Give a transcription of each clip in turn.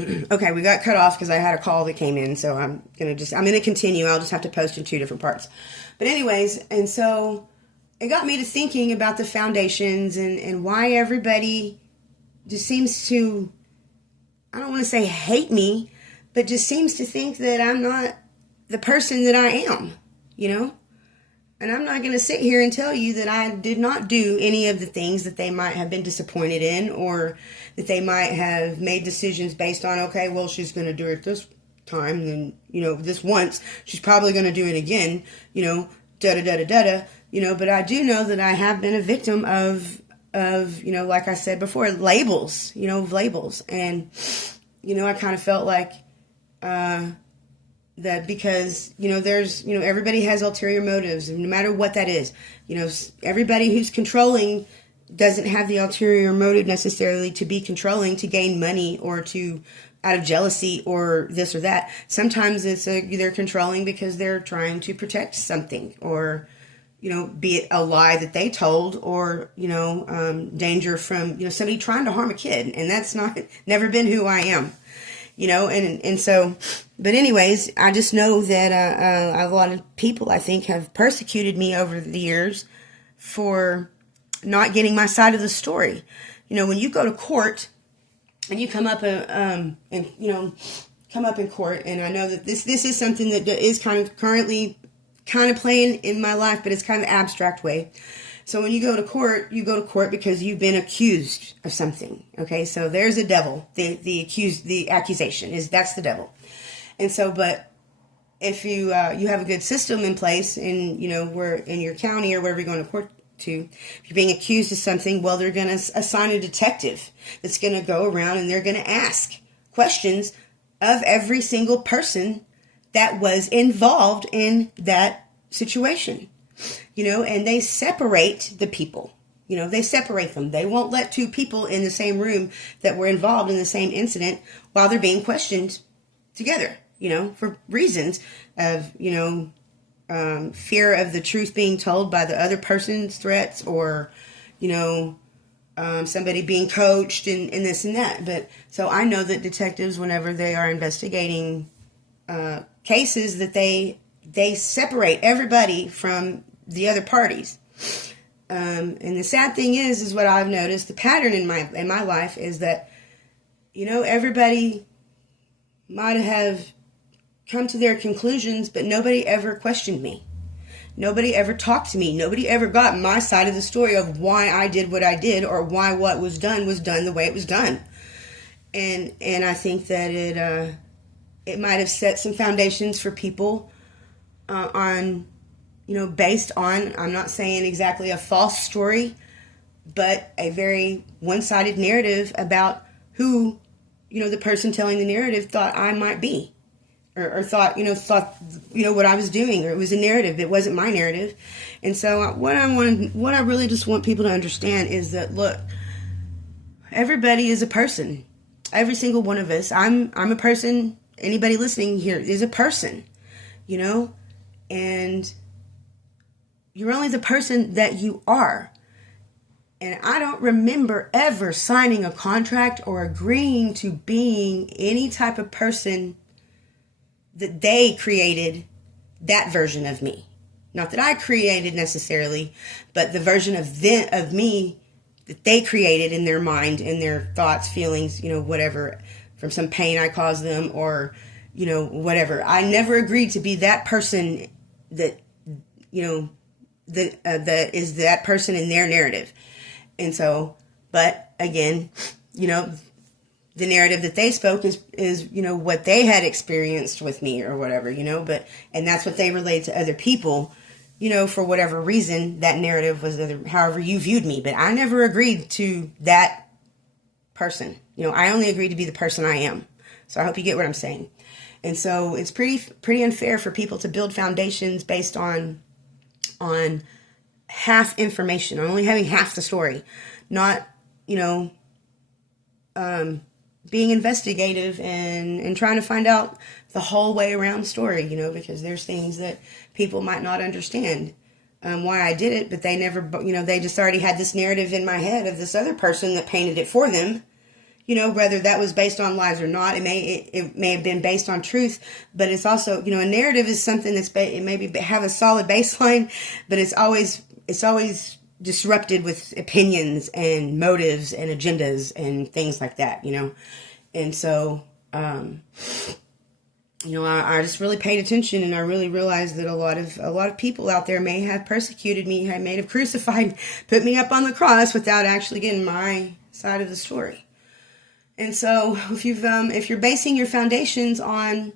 Okay, we got cut off because I had a call that came in, so I'm gonna continue. I'll just have to post in two different parts. But anyways, and so it got me to thinking about the foundations and why everybody just seems to, I don't want to say hate me, but just seems to think that I'm not the person that I am, you know? And I'm not going to sit here and tell you that I did not do any of the things that they might have been disappointed in, or that they might have made decisions based on, okay, well, she's going to do it this time, and, this once, she's probably going to do it again, da-da-da-da-da-da, but I do know that I have been a victim of, like I said before, labels, labels. And, I kind of felt like, that because, there's, everybody has ulterior motives, and no matter what that is, everybody who's controlling doesn't have the ulterior motive necessarily to be controlling to gain money or to out of jealousy or this or that. Sometimes they're controlling because they're trying to protect something, or, be it a lie that they told, or, danger from, somebody trying to harm a kid. And that's never been who I am. And so, but anyways, I just know that a lot of people, I think, have persecuted me over the years for not getting my side of the story. When you go to court and you come up come up in court, and I know that this is something that is currently playing in my life, but it's kind of abstract way. So when you go to court because you've been accused of something. Okay, so there's a devil. The accusation that's the devil. And so, but if you have a good system in place, and where in your county or wherever you're going to court to, if you're being accused of something, well, they're going to assign a detective that's going to go around and they're going to ask questions of every single person that was involved in that situation. And they separate the people. They separate them. They won't let two people in the same room that were involved in the same incident while they're being questioned together, for reasons of, fear of the truth being told by the other person's threats, or, somebody being coached and this and that. But so I know that detectives, whenever they are investigating cases, that they separate everybody from the other parties. And the sad thing is what I've noticed, the pattern in my life is that, everybody might have come to their conclusions, but nobody ever questioned me. Nobody ever talked to me. Nobody ever got my side of the story of why I did what I did, or why what was done the way it was done. And I think that it might have set some foundations for people on, based on, I'm not saying exactly a false story, but a very one-sided narrative about who, the person telling the narrative thought I might be, or thought what I was doing, or it was a narrative. It wasn't my narrative. And so what I really just want people to understand is that, look, everybody is a person. Every single one of us. I'm a person. Anybody listening here is a person, and you're only the person that you are. And I don't remember ever signing a contract or agreeing to being any type of person that they created that version of me. Not that I created necessarily, but the version of me that they created in their mind, in their thoughts, feelings, whatever, from some pain I caused them, or, whatever. I never agreed to be that person that, that is that person in their narrative. And so, but again, the narrative that they spoke is what they had experienced with me or whatever, and that's what they relayed to other people, for whatever reason, that narrative was however you viewed me. But I never agreed to that person. I only agreed to be the person I am. So I hope you get what I'm saying. And so it's pretty unfair for people to build foundations based on half information, on only having half the story, not, being investigative and trying to find out the whole way around the story, because there's things that people might not understand why I did it, but they never, they just already had this narrative in my head of this other person that painted it for them, whether that was based on lies or not. It may have been based on truth, but it's also, a narrative is something it maybe have a solid baseline, but it's always disrupted with opinions and motives and agendas and things like that, And so, I just really paid attention, and I really realized that a lot of people out there may have persecuted me, may have crucified, put me up on the cross without actually getting my side of the story. And so, if you're basing your foundations on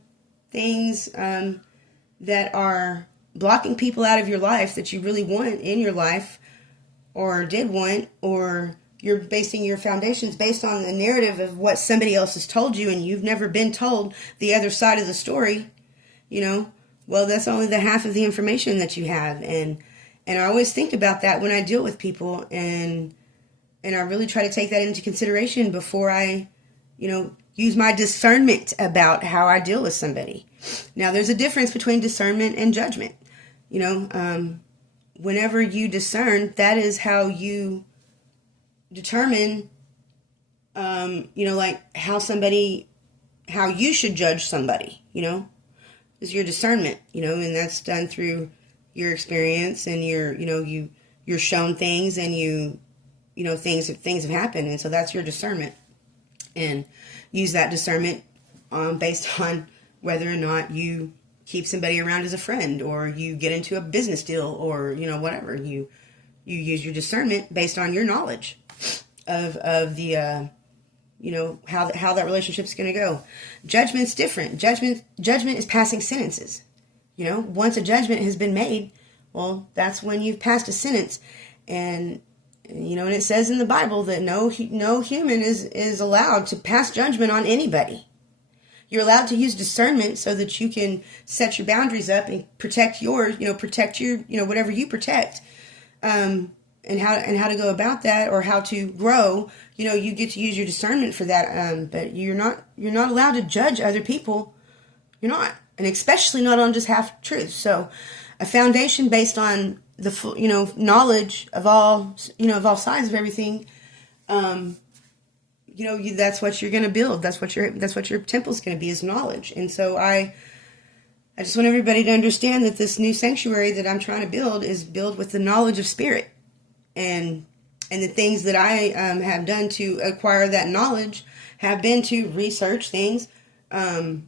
things that are blocking people out of your life that you really want in your life, or did want, or you're basing your foundations based on the narrative of what somebody else has told you, and you've never been told the other side of the story, well, that's only the half of the information that you have. And I always think about that when I deal with people, and I really try to take that into consideration before I, use my discernment about how I deal with somebody. Now, there's a difference between discernment and judgment. Whenever you discern, that is how you determine, like how you should judge somebody, is your discernment, and that's done through your experience, and you're shown things, and things have happened. And so that's your discernment, and use that discernment based on whether or not you keep somebody around as a friend, or you get into a business deal, or, whatever. You use your discernment based on your knowledge of the, how that relationship's going to go. Judgment's different. Judgment is passing sentences. Once a judgment has been made, well, that's when you've passed a sentence. And it says in the Bible that no human is allowed to pass judgment on anybody. You're allowed to use discernment so that you can set your boundaries up and protect your, whatever you protect, and how to go about that, or how to grow. You get to use your discernment for that. But you're not allowed to judge other people. You're not, and especially not on just half truth. So, a foundation based on the full, knowledge of all, of all sides of everything. That's what you're going to build. That's what your temple's going to be, is knowledge. And so I just want everybody to understand that this new sanctuary that I'm trying to build is built with the knowledge of spirit, and the things that I have done to acquire that knowledge have been to research things, that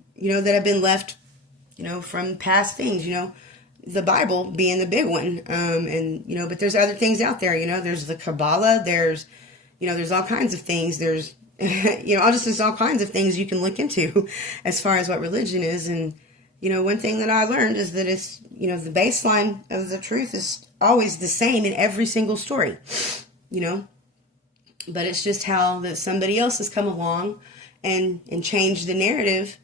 have been left, from past things, the Bible being the big one. But there's other things out there, there's the Kabbalah, there's all kinds of things. There's, there's all kinds of things you can look into as far as what religion is. And, one thing that I learned is that it's, the baseline of the truth is always the same in every single story, but it's just how that somebody else has come along and changed the narrative,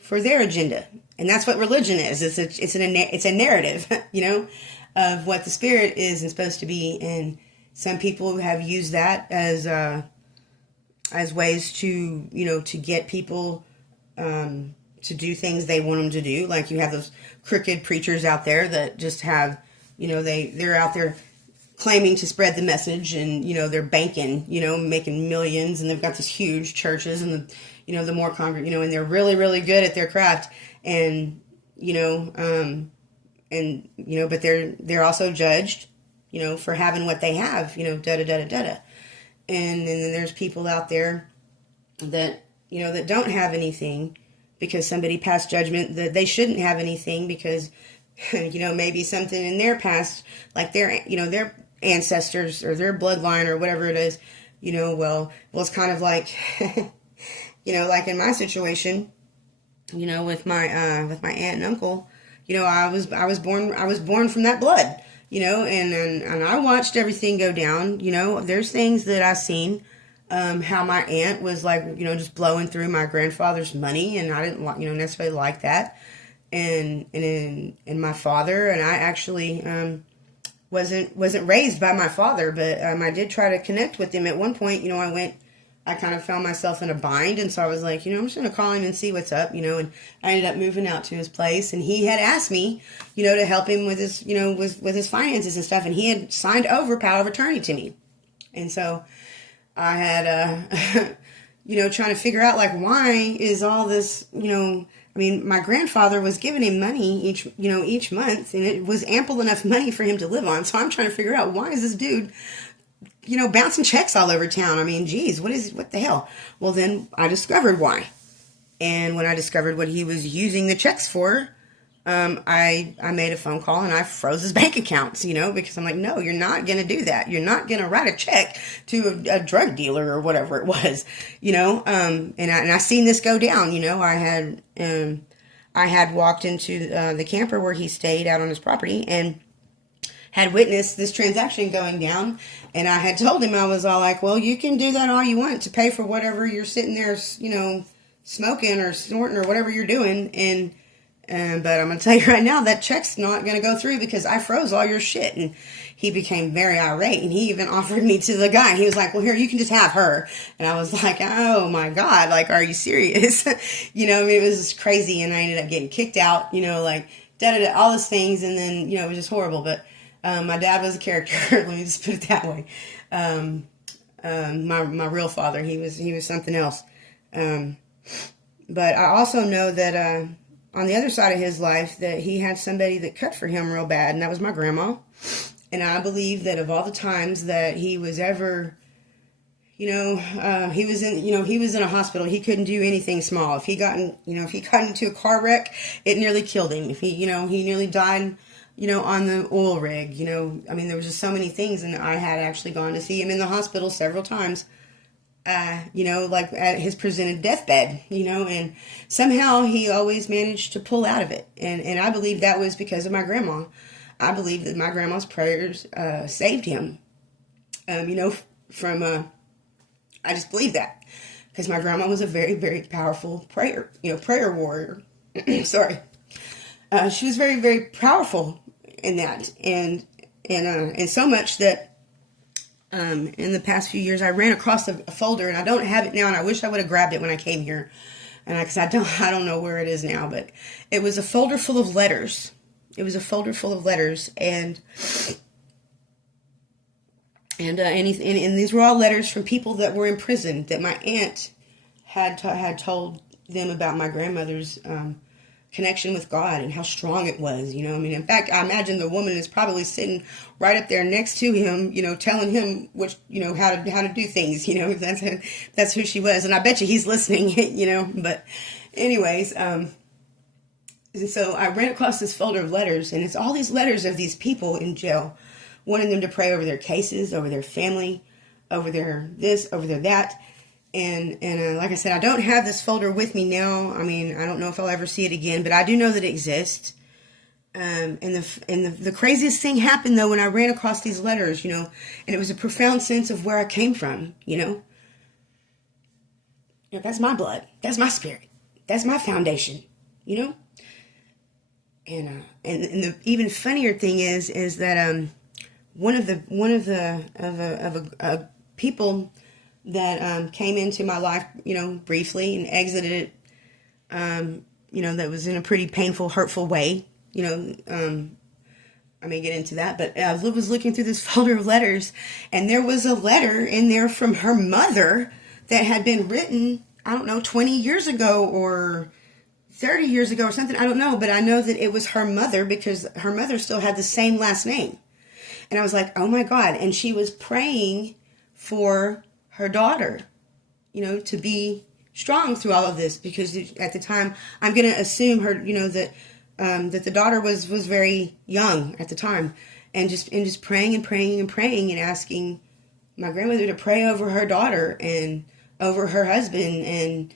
for their agenda. And that's what religion is. It's a narrative, of what the spirit is and supposed to be. And some people have used that as ways to, to get people to do things they want them to do. Like you have those crooked preachers out there that just have, they're out there claiming to spread the message, and, they're banking, making millions, and they've got these huge churches, and the more and they're really, really good at their craft, and, but they're also judged, for having what they have, da-da-da-da-da-da. And then there's people out there that, that don't have anything because somebody passed judgment that they shouldn't have anything because, maybe something in their past, like their ancestors or their bloodline or whatever it is, well, it's kind of like, like in my situation, with my aunt and uncle, I was born from that blood. And I watched everything go down. There's things that I've seen, how my aunt was like, just blowing through my grandfather's money, and I didn't, necessarily like that. And my father, and I actually, wasn't raised by my father, but, I did try to connect with him at one point. I kind of found myself in a bind, and so I was like, I'm just going to call him and see what's up, and I ended up moving out to his place, and he had asked me, to help him with his, with his finances and stuff, and he had signed over power of attorney to me. And so, I had, trying to figure out, like, why is all this, I mean, my grandfather was giving him money each month, and it was ample enough money for him to live on. So I'm trying to figure out, why is this dude, bouncing checks all over town? I mean, geez, what the hell? Well, then I discovered why. And when I discovered what he was using the checks for, I made a phone call and I froze his bank accounts, because I'm like, no, you're not going to do that. You're not going to write a check to a drug dealer or whatever it was, and I seen this go down. I had walked into the camper where he stayed out on his property and had witnessed this transaction going down. And I had told him, I was all like, well, you can do that all you want to pay for whatever you're sitting there, smoking or snorting or whatever you're doing. But I'm going to tell you right now, that check's not going to go through because I froze all your shit. And he became very irate, and he even offered me to the guy. He was like, well, here, you can just have her. And I was like, oh my God, like, are you serious? It was just crazy. And I ended up getting kicked out, all those things. And then, it was just horrible. But my dad was a character. Let me just put it that way. My real father, he was something else. But I also know that on the other side of his life, that he had somebody that cut for him real bad, and that was my grandma. And I believe that of all the times that he was ever, he was in a hospital. He couldn't do anything small. If he got into a car wreck, it nearly killed him. If he nearly died, on the oil rig. There was just so many things, and I had actually gone to see him in the hospital several times. Like at his presented deathbed, and somehow he always managed to pull out of it. And I believe that was because of my grandma. I believe that my grandma's prayers saved him, I just believe that because my grandma was a very, very powerful prayer warrior. Sorry. She was very, very powerful in that. And so much that, in the past few years, I ran across a folder, and I don't have it now, and I wish I would have grabbed it when I came here, and because I don't know where it is now, but it was a folder full of letters. It was a folder full of letters, and these were all letters from people that were in prison that my aunt had told them about my grandmother's connection with God and how strong it was, in fact, I imagine the woman is probably sitting right up there next to him, telling him how to do things, that's who she was. And I bet you he's listening, but anyways, so I ran across this folder of letters, and it's all these letters of these people in jail, wanting them to pray over their cases, over their family, over their this, over their that. And like I said, I don't have this folder with me now. I mean, I don't know if I'll ever see it again, but I do know that it exists. And the craziest thing happened, though, when I ran across these letters, and it was a profound sense of where I came from, that's my blood. That's my spirit. That's my foundation, And the even funnier thing is that one of the people that came into my life, briefly and exited it, that was in a pretty painful, hurtful way. I may get into that, but I was looking through this folder of letters, and there was a letter in there from her mother that had been written, 20 years ago or 30 years ago or something. I don't know, but I know that it was her mother because her mother still had the same last name. And I was like, oh my God. And she was praying for her daughter, to be strong through all of this, because at the time, I'm going to assume her, that the daughter was very young at the time, and just praying and praying and praying and asking my grandmother to pray over her daughter and over her husband and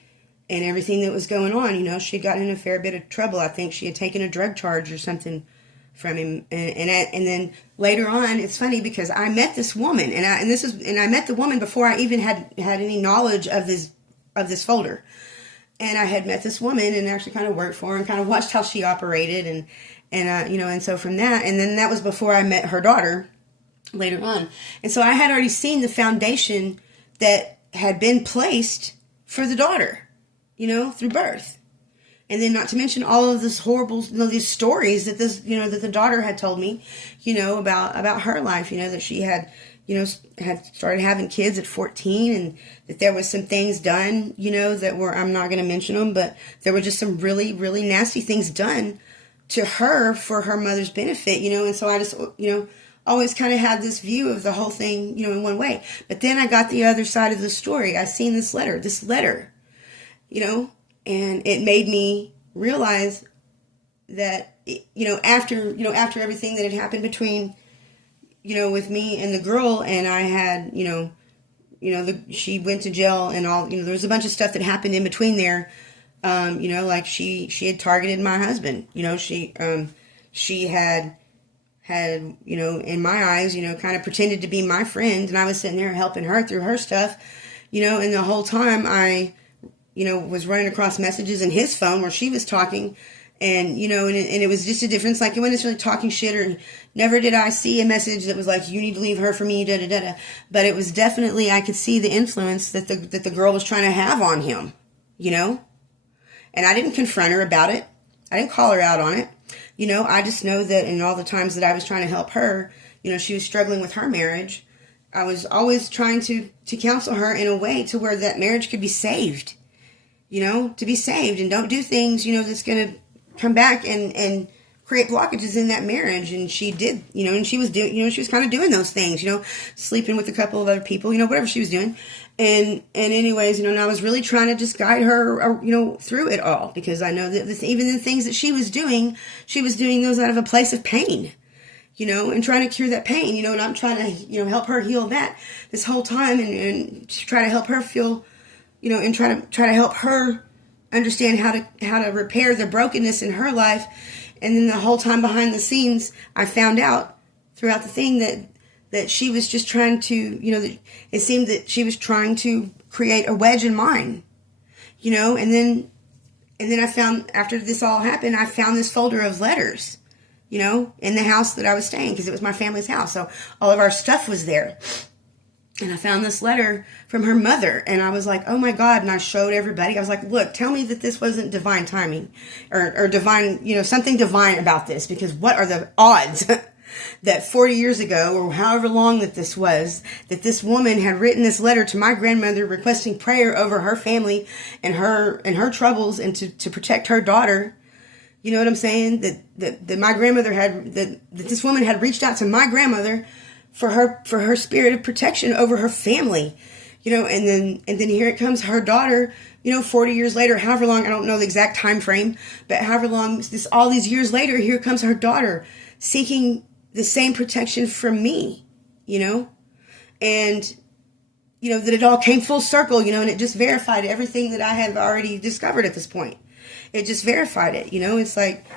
everything that was going on. She had gotten in a fair bit of trouble. I think she had taken a drug charge or something from him, and then later on, it's funny because I met this woman, and I met the woman before I even had any knowledge of this folder, and I had met this woman and actually kind of worked for her and kind of watched how she operated, and so from that, and then that was before I met her daughter later on, and so I had already seen the foundation that had been placed for the daughter, through birth. And then not to mention all of this horrible, these stories that that the daughter had told me, about her life, that she had, had started having kids at 14, and that there was some things done, that were, I'm not going to mention them, but there were just some really, really nasty things done to her for her mother's benefit, and so I just, always kind of had this view of the whole thing, in one way. But then I got the other side of the story. I seen this letter, and it made me realize that, after everything that had happened between, with me and the girl, and I had, she went to jail and all, there was a bunch of stuff that happened in between there. Like she had targeted my husband, she had, in my eyes, kind of pretended to be my friend, and I was sitting there helping her through her stuff, and the whole time I, was running across messages in his phone where she was talking, and, and it was just a difference. Like, it wasn't necessarily talking shit, or never did I see a message that was like, you need to leave her for me, da da da da. But it was definitely, I could see the influence that the girl was trying to have on him, and I didn't confront her about it. I didn't call her out on it. I just know that in all the times that I was trying to help her, she was struggling with her marriage. I was always trying to counsel her in a way to where that marriage could be saved, to be saved, and don't do things, that's going to come back and create blockages in that marriage. And she did, and she was doing, she was kind of doing those things, sleeping with a couple of other people, whatever she was doing. And anyways, and I was really trying to just guide her, through it all, because I know that even the things that she was doing those out of a place of pain, and trying to cure that pain, and I'm trying to, help her heal that this whole time, and try to help her feel, and try to help her understand how to repair the brokenness in her life. And then the whole time behind the scenes, I found out throughout the thing that she was just trying to, that it seemed that she was trying to create a wedge in mine, and then I found, after this all happened, I found this folder of letters, in the house that I was staying, because it was my family's house. So all of our stuff was there. And I found this letter from her mother, and I was like, oh my God. And I showed everybody. I was like, look, tell me that this wasn't divine timing or divine, something divine about this, because what are the odds that 40 years ago, or however long that this was, that this woman had written this letter to my grandmother requesting prayer over her family and her troubles, and to protect her daughter. You know what I'm saying? That my grandmother had, that this woman had reached out to my grandmother for her spirit of protection over her family, and then here it comes her daughter, 40 years later, however long, I don't know the exact time frame, but however long, all these years later, here comes her daughter seeking the same protection from me, and, that it all came full circle, and it just verified everything that I had already discovered at this point. It just verified it, it's like,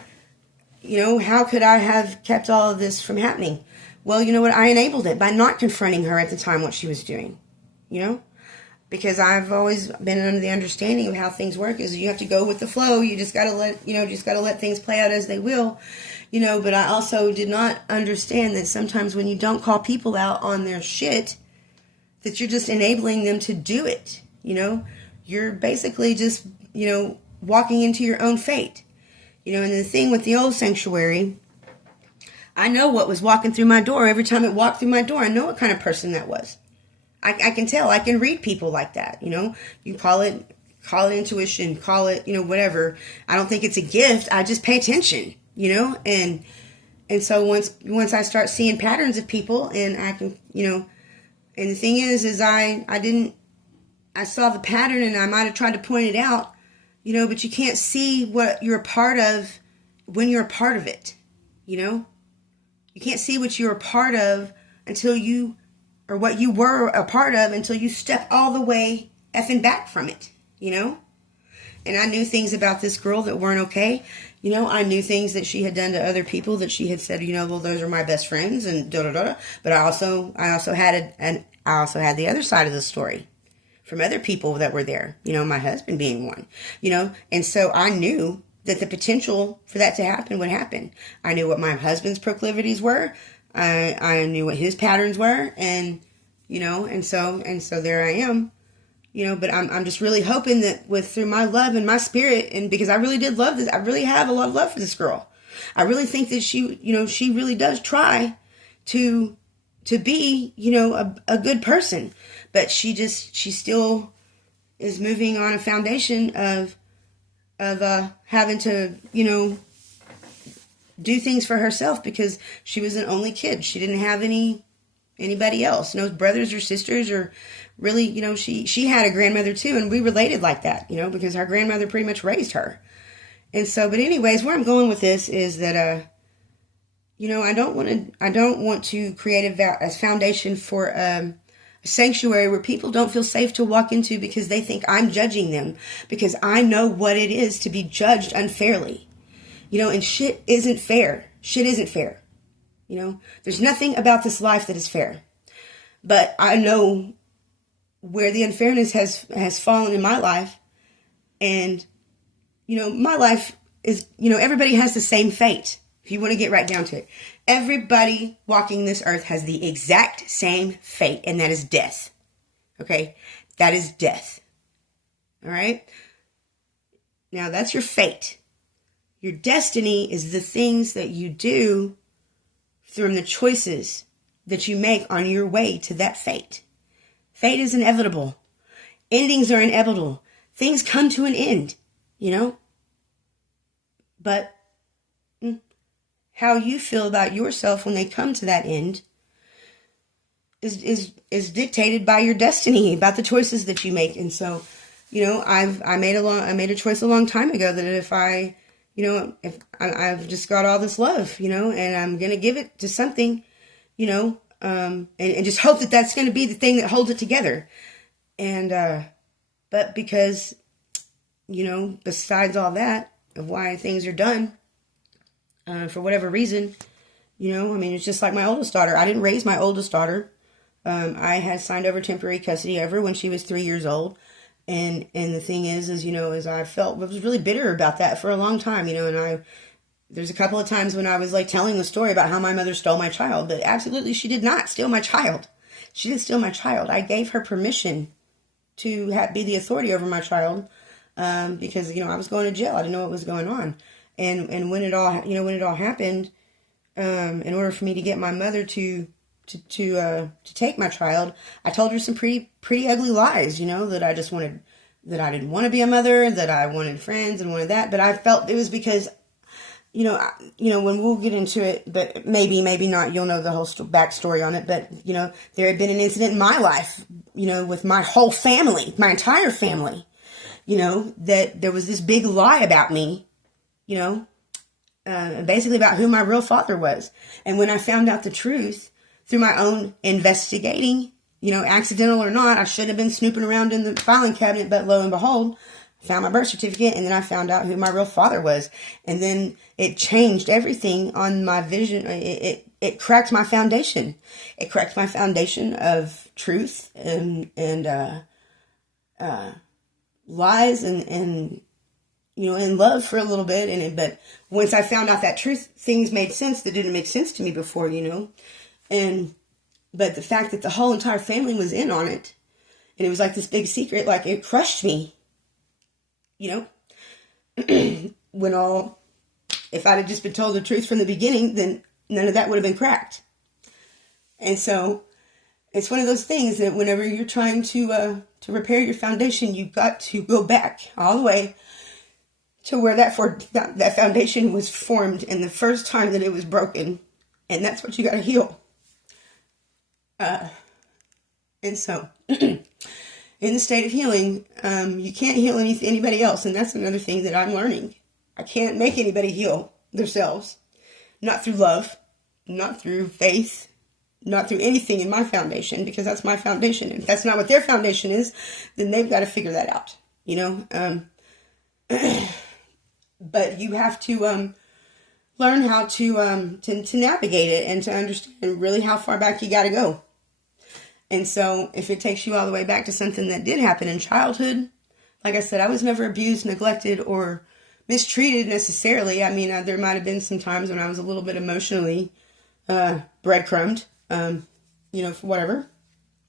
how could I have kept all of this from happening? Well, you know what? I enabled it by not confronting her at the time what she was doing, because I've always been under the understanding of how things work is you have to go with the flow. You just got to let things play out as they will, but I also did not understand that sometimes when you don't call people out on their shit, that you're just enabling them to do it. You're basically just, walking into your own fate, and the thing with the old sanctuary, I know what was walking through my door. Every time it walked through my door, I know what kind of person that was. I can tell. I can read people like that. You call it intuition, call it, whatever. I don't think it's a gift. I just pay attention, and so once I start seeing patterns of people, and I can, and the thing is I saw the pattern, and I might have tried to point it out, but you can't see what you're a part of when you're a part of it, You can't see what you're a part of or what you were a part of until you step all the way effing back from it, And I knew things about this girl that weren't okay. I knew things that she had done to other people that she had said, well, those are my best friends and da da da. But I also had the other side of the story from other people that were there. My husband being one. And so I knew that the potential for that to happen would happen. I knew what my husband's proclivities were. I knew what his patterns were, and so there I am. But I'm just really hoping that through my love and my spirit, and because I really did love this, I really have a lot of love for this girl. I really think that she really does try to to be, a good person. But she still is moving on a foundation of having to, do things for herself because she was an only kid. She didn't have anybody else, no brothers or sisters, or really, she had a grandmother too, and we related like that, because our grandmother pretty much raised her. And so, but anyways, where I'm going with this is that, I don't want to create a foundation for a sanctuary where people don't feel safe to walk into because they think I'm judging them, because I know what it is to be judged unfairly, and shit isn't fair. Shit isn't fair. There's nothing about this life that is fair, but I know where the unfairness has fallen in my life. And, my life is, everybody has the same fate. If you want to get right down to it, everybody walking this earth has the exact same fate, and that is death. Okay? That is death. All right? Now, that's your fate. Your destiny is the things that you do from the choices that you make on your way to that fate. Fate is inevitable. Endings are inevitable. Things come to an end, But how you feel about yourself when they come to that end is dictated by your destiny, about the choices that you make. And so, I made a choice a long time ago that if I've just got all this love, and I'm going to give it to something, and just hope that that's going to be the thing that holds it together. And, but because, besides all that, of why things are done, for whatever reason, it's just like my oldest daughter. I didn't raise my oldest daughter. I had signed over temporary custody of her when she was 3 years old. And the thing is I I was really bitter about that for a long time, and there's a couple of times when I was like telling the story about how my mother stole my child, but absolutely she did not steal my child. She didn't steal my child. I gave her permission to be the authority over my child, because, I was going to jail. I didn't know what was going on. And when it all happened, in order for me to get my mother to take my child, I told her some pretty ugly lies, that I didn't want to be a mother, that I wanted friends and wanted that. But I felt it was because, when we'll get into it, but maybe not, you'll know the whole backstory on it. But, there had been an incident in my life, with my whole family, my entire family, that there was this big lie about me, basically about who my real father was. And when I found out the truth through my own investigating, accidental or not, I should have been snooping around in the filing cabinet, but lo and behold, I found my birth certificate, and then I found out who my real father was. And then it changed everything on my vision. It cracked my foundation. It cracked my foundation of truth and lies and love for a little bit. But once I found out that truth, things made sense that didn't make sense to me before, but the fact that the whole entire family was in on it, and it was like this big secret, like it crushed me, if I'd have just been told the truth from the beginning, then none of that would have been cracked. And so it's one of those things that whenever you're trying to repair your foundation, you've got to go back all the way to where that foundation was formed and the first time that it was broken. And that's what you got to heal. And so in the state of healing, you can't heal anybody else. And that's another thing that I'm learning. I can't make anybody heal themselves. Not through love, not through faith, not through anything in my foundation, because that's my foundation. And if that's not what their foundation is, then they've got to figure that out, but you have to learn how to navigate it and to understand really how far back you got to go. And so if it takes you all the way back to something that did happen in childhood, like I said, I was never abused, neglected, or mistreated necessarily. I mean, there might have been some times when I was a little bit emotionally breadcrumbed, for whatever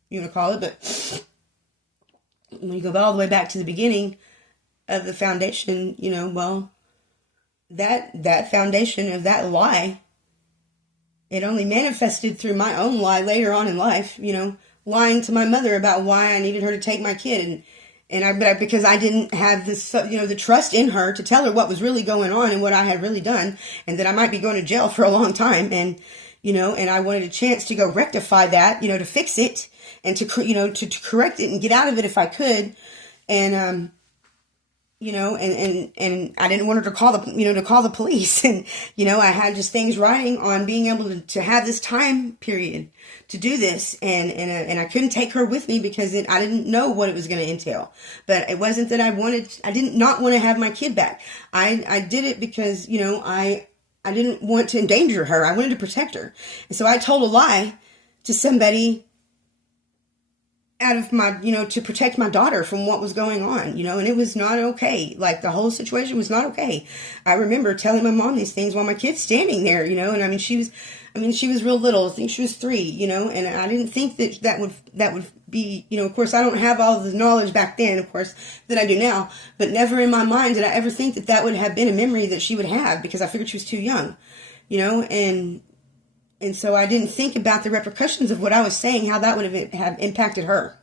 you want to call it. But when you go all the way back to the beginning of the foundation, that foundation of that lie it only manifested through my own lie later on in life, lying to my mother about why I needed her to take my kid. But because I didn't have this, the trust in her to tell her what was really going on and what I had really done, and that I might be going to jail for a long time. And, and I wanted a chance to go rectify that, to fix it and to correct it and get out of it if I could. And, and I didn't want her to call the police. And, I had just things writing on being able to have this time period to do this. And I couldn't take her with me because I didn't know what it was going to entail. But it wasn't that I did not want to have my kid back. I did it because, I didn't want to endanger her. I wanted to protect her. And so I told a lie to somebody out of my, to protect my daughter from what was going on, and it was not okay. Like, the whole situation was not okay. I remember telling my mom these things while my kid's standing there, and she was real little. I think she was 3, and I didn't think that would be, of course, I don't have all the knowledge back then, of course, that I do now, but never in my mind did I ever think that would have been a memory that she would have, because I figured she was too young, and so I didn't think about the repercussions of what I was saying, how that would have impacted her.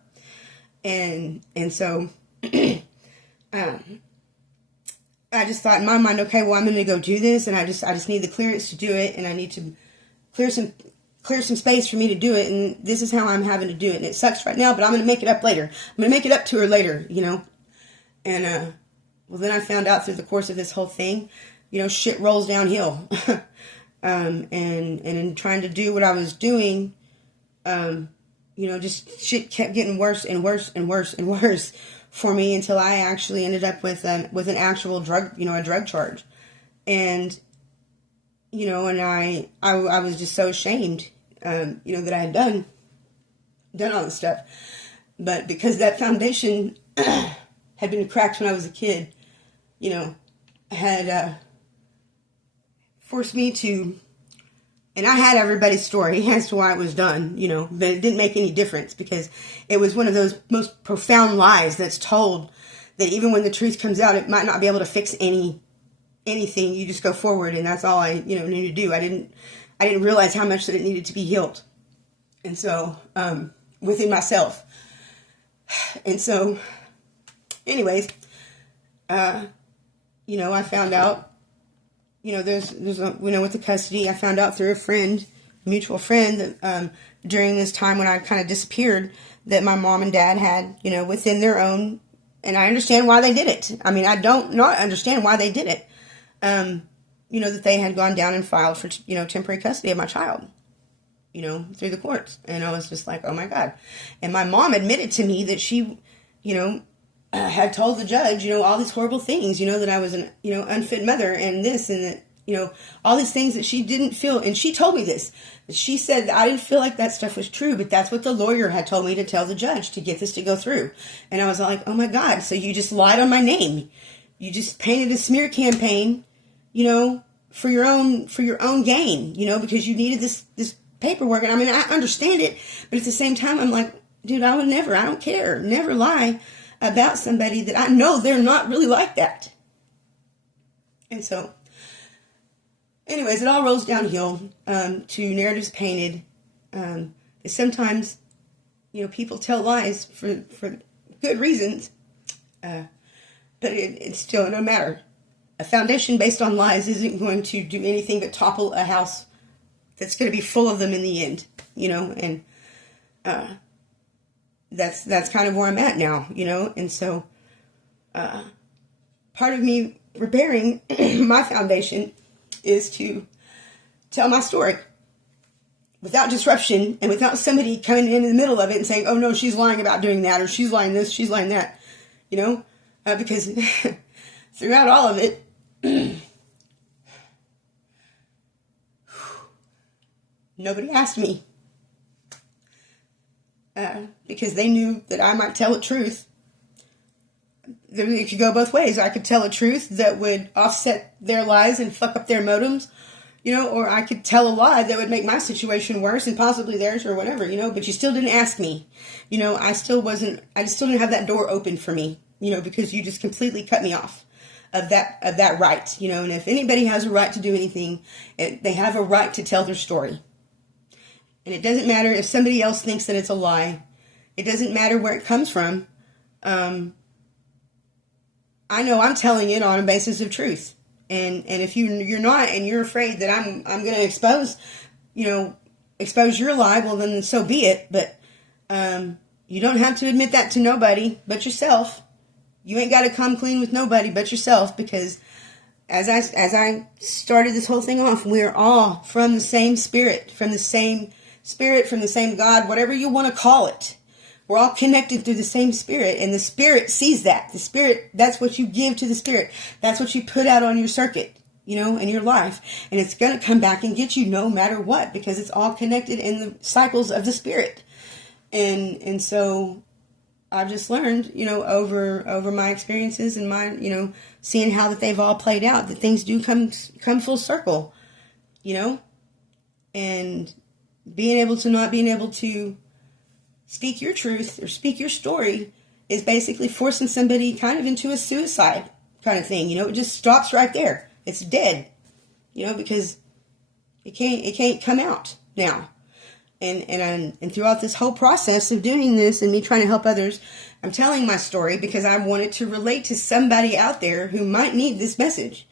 And so I just thought in my mind, okay, well, I'm going to go do this, and I just need the clearance to do it, and I need to clear some space for me to do it, and this is how I'm having to do it. And it sucks right now, but I'm going to make it up later. I'm going to make it up to her later, And well, then I found out through the course of this whole thing, shit rolls downhill. And in trying to do what I was doing, just shit kept getting worse and worse and worse and worse for me until I actually ended up with an actual drug, a drug charge. And, and I was just so ashamed, that I had done all this stuff. But because that foundation had been cracked when I was a kid, had, forced me to, and I had everybody's story as to why it was done, but it didn't make any difference because it was one of those most profound lies that's told that even when the truth comes out, it might not be able to fix anything. You just go forward, and that's all I, knew to do. I didn't realize how much that it needed to be healed. And so, within myself. And so, anyways, I found out, there's with the custody, I found out through a mutual friend, that during this time when I kind of disappeared, that my mom and dad had, within their own, and I understand why they did it. I mean, I don't not understand why they did it. That they had gone down and filed for, temporary custody of my child, through the courts. And I was just like, oh my God. And my mom admitted to me that she, had told the judge, all these horrible things, that I was an, unfit mother and this and that, all these things that she didn't feel. And she told me this. She said that I didn't feel like that stuff was true, but that's what the lawyer had told me to tell the judge to get this to go through. And I was like, oh my God. So you just lied on my name. You just painted a smear campaign, for your own gain, because you needed this paperwork. And I mean, I understand it, but at the same time, I'm like, dude, I don't care. Never lie about somebody that I know they're not really like that. And so, anyways, it all rolls downhill to narratives painted. Sometimes, people tell lies for good reasons, but it's still no matter. A foundation based on lies isn't going to do anything but topple a house that's going to be full of them in the end, and that's kind of where I'm at now, and so part of me repairing my foundation is to tell my story without disruption and without somebody coming in the middle of it and saying, oh no, she's lying about doing that, or she's lying this, she's lying that, because throughout all of it, nobody asked me. Because they knew that I might tell a truth. It could go both ways. I could tell a truth that would offset their lies and fuck up their motives, or I could tell a lie that would make my situation worse and possibly theirs or whatever, but you still didn't ask me. I just still didn't have that door open for me, because you just completely cut me off of that right, and if anybody has a right to do anything, they have a right to tell their story. And it doesn't matter if somebody else thinks that it's a lie. It doesn't matter where it comes from. I know I'm telling it on a basis of truth. And if you're not, and you're afraid that I'm going to expose your lie, well, then so be it. But you don't have to admit that to nobody but yourself. You ain't got to come clean with nobody but yourself, because as I started this whole thing off, we're all from the same spirit, from the same God, whatever you want to call it. We're all connected through the same spirit, and the spirit sees that. The spirit, that's what you give to the spirit. That's what you put out on your circuit, in your life. And it's going to come back and get you no matter what, because it's all connected in the cycles of the spirit. And so I've just learned, over my experiences and my, seeing how that they've all played out, that things do come full circle, and being able to speak your truth or speak your story is basically forcing somebody kind of into a suicide kind of thing. It just stops right there. It's dead, because it can't come out now. And throughout this whole process of doing this and me trying to help others, I'm telling my story because I wanted to relate to somebody out there who might need this message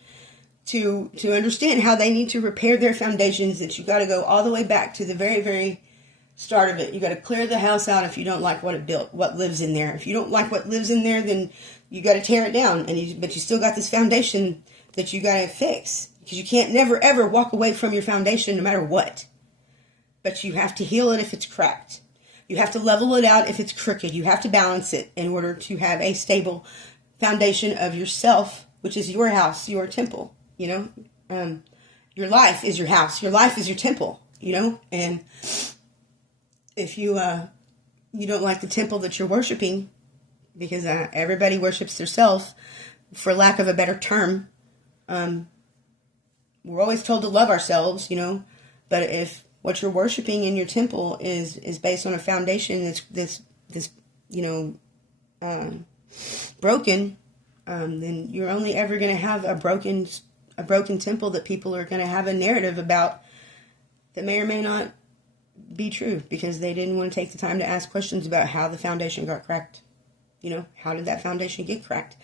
to understand how they need to repair their foundations, that you got to go all the way back to the very, very start of it. You got to clear the house out if you don't like what it built, what lives in there. If you don't like what lives in there, then you got to tear it down. But you still got this foundation that you got to fix, because you can't never ever walk away from your foundation no matter what. But you have to heal it if it's cracked. You have to level it out if it's crooked. You have to balance it in order to have a stable foundation of yourself, which is your house, your temple. Your life is your house. Your life is your temple. And if you don't like the temple that you're worshiping, because everybody worships themselves, for lack of a better term, we're always told to love ourselves, but if what you're worshiping in your temple is based on a foundation that's broken, then you're only ever going to have a broken temple that people are going to have a narrative about that may or may not be true, because they didn't want to take the time to ask questions about how the foundation got cracked. How did that foundation get cracked?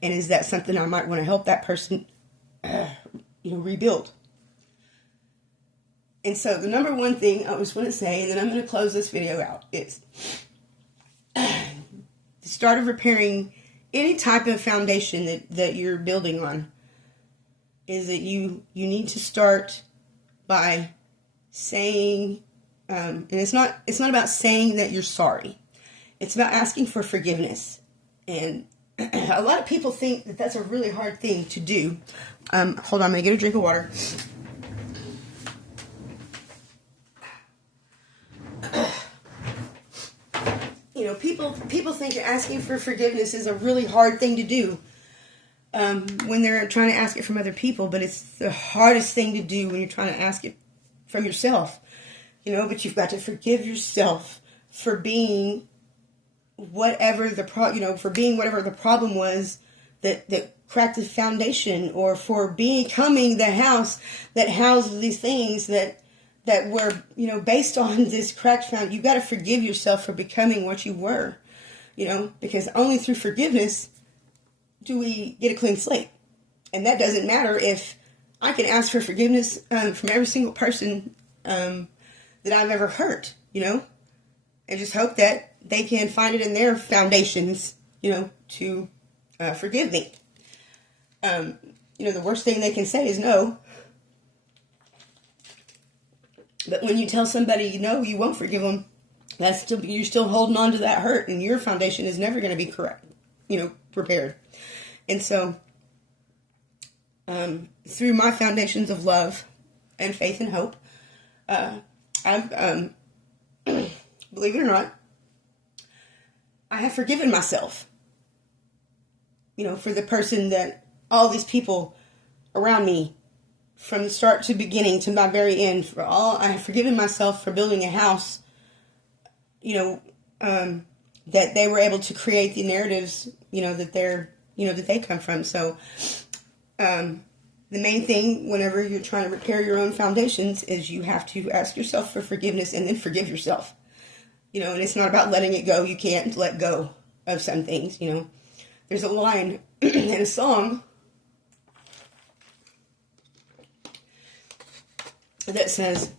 And is that something I might want to help that person, rebuild? And so the number one thing I was going to say, and then I'm going to close this video out, is the start of repairing any type of foundation that you're building on is that you need to start by saying, and it's not about saying that you're sorry. It's about asking for forgiveness. And a lot of people think that that's a really hard thing to do. Hold on, I'm going to get a drink of water. People think asking for forgiveness is a really hard thing to do when they're trying to ask it from other people, but it's the hardest thing to do when you're trying to ask it from yourself. But you've got to forgive yourself for being whatever the problem was that cracked the foundation, or for becoming the house that housed these things that were, based on this cracked foundation. You got to forgive yourself for becoming what you were, because only through forgiveness do we get a clean slate. And that doesn't matter if I can ask for forgiveness from every single person that I've ever hurt, and just hope that they can find it in their foundations, to forgive me. The worst thing they can say is no. But when you tell somebody you won't forgive them, you're still holding on to that hurt, and your foundation is never going to be correct, prepared. And so, through my foundations of love and faith and hope, I've, believe it or not, I have forgiven myself, for the person that all these people around me, from the start to beginning to my very end, I have forgiven myself for building a house, that they were able to create the narratives, that they come from. So, the the main thing whenever you're trying to repair your own foundations is you have to ask yourself for forgiveness and then forgive yourself. And it's not about letting it go. You can't let go of some things, There's a line in a song that says,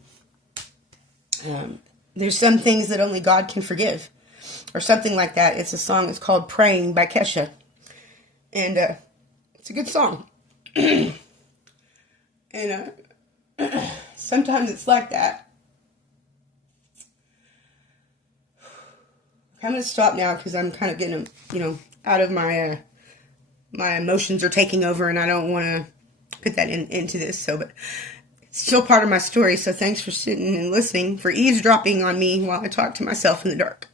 there's some things that only God can forgive, or something like that. It's a song. It's called Praying by Kesha. And it's a good song. And sometimes it's like that. I'm going to stop now because I'm kind of getting, out of my my emotions are taking over, and I don't want to put that into this. But it's still part of my story. So thanks for sitting and listening, for eavesdropping on me while I talk to myself in the dark.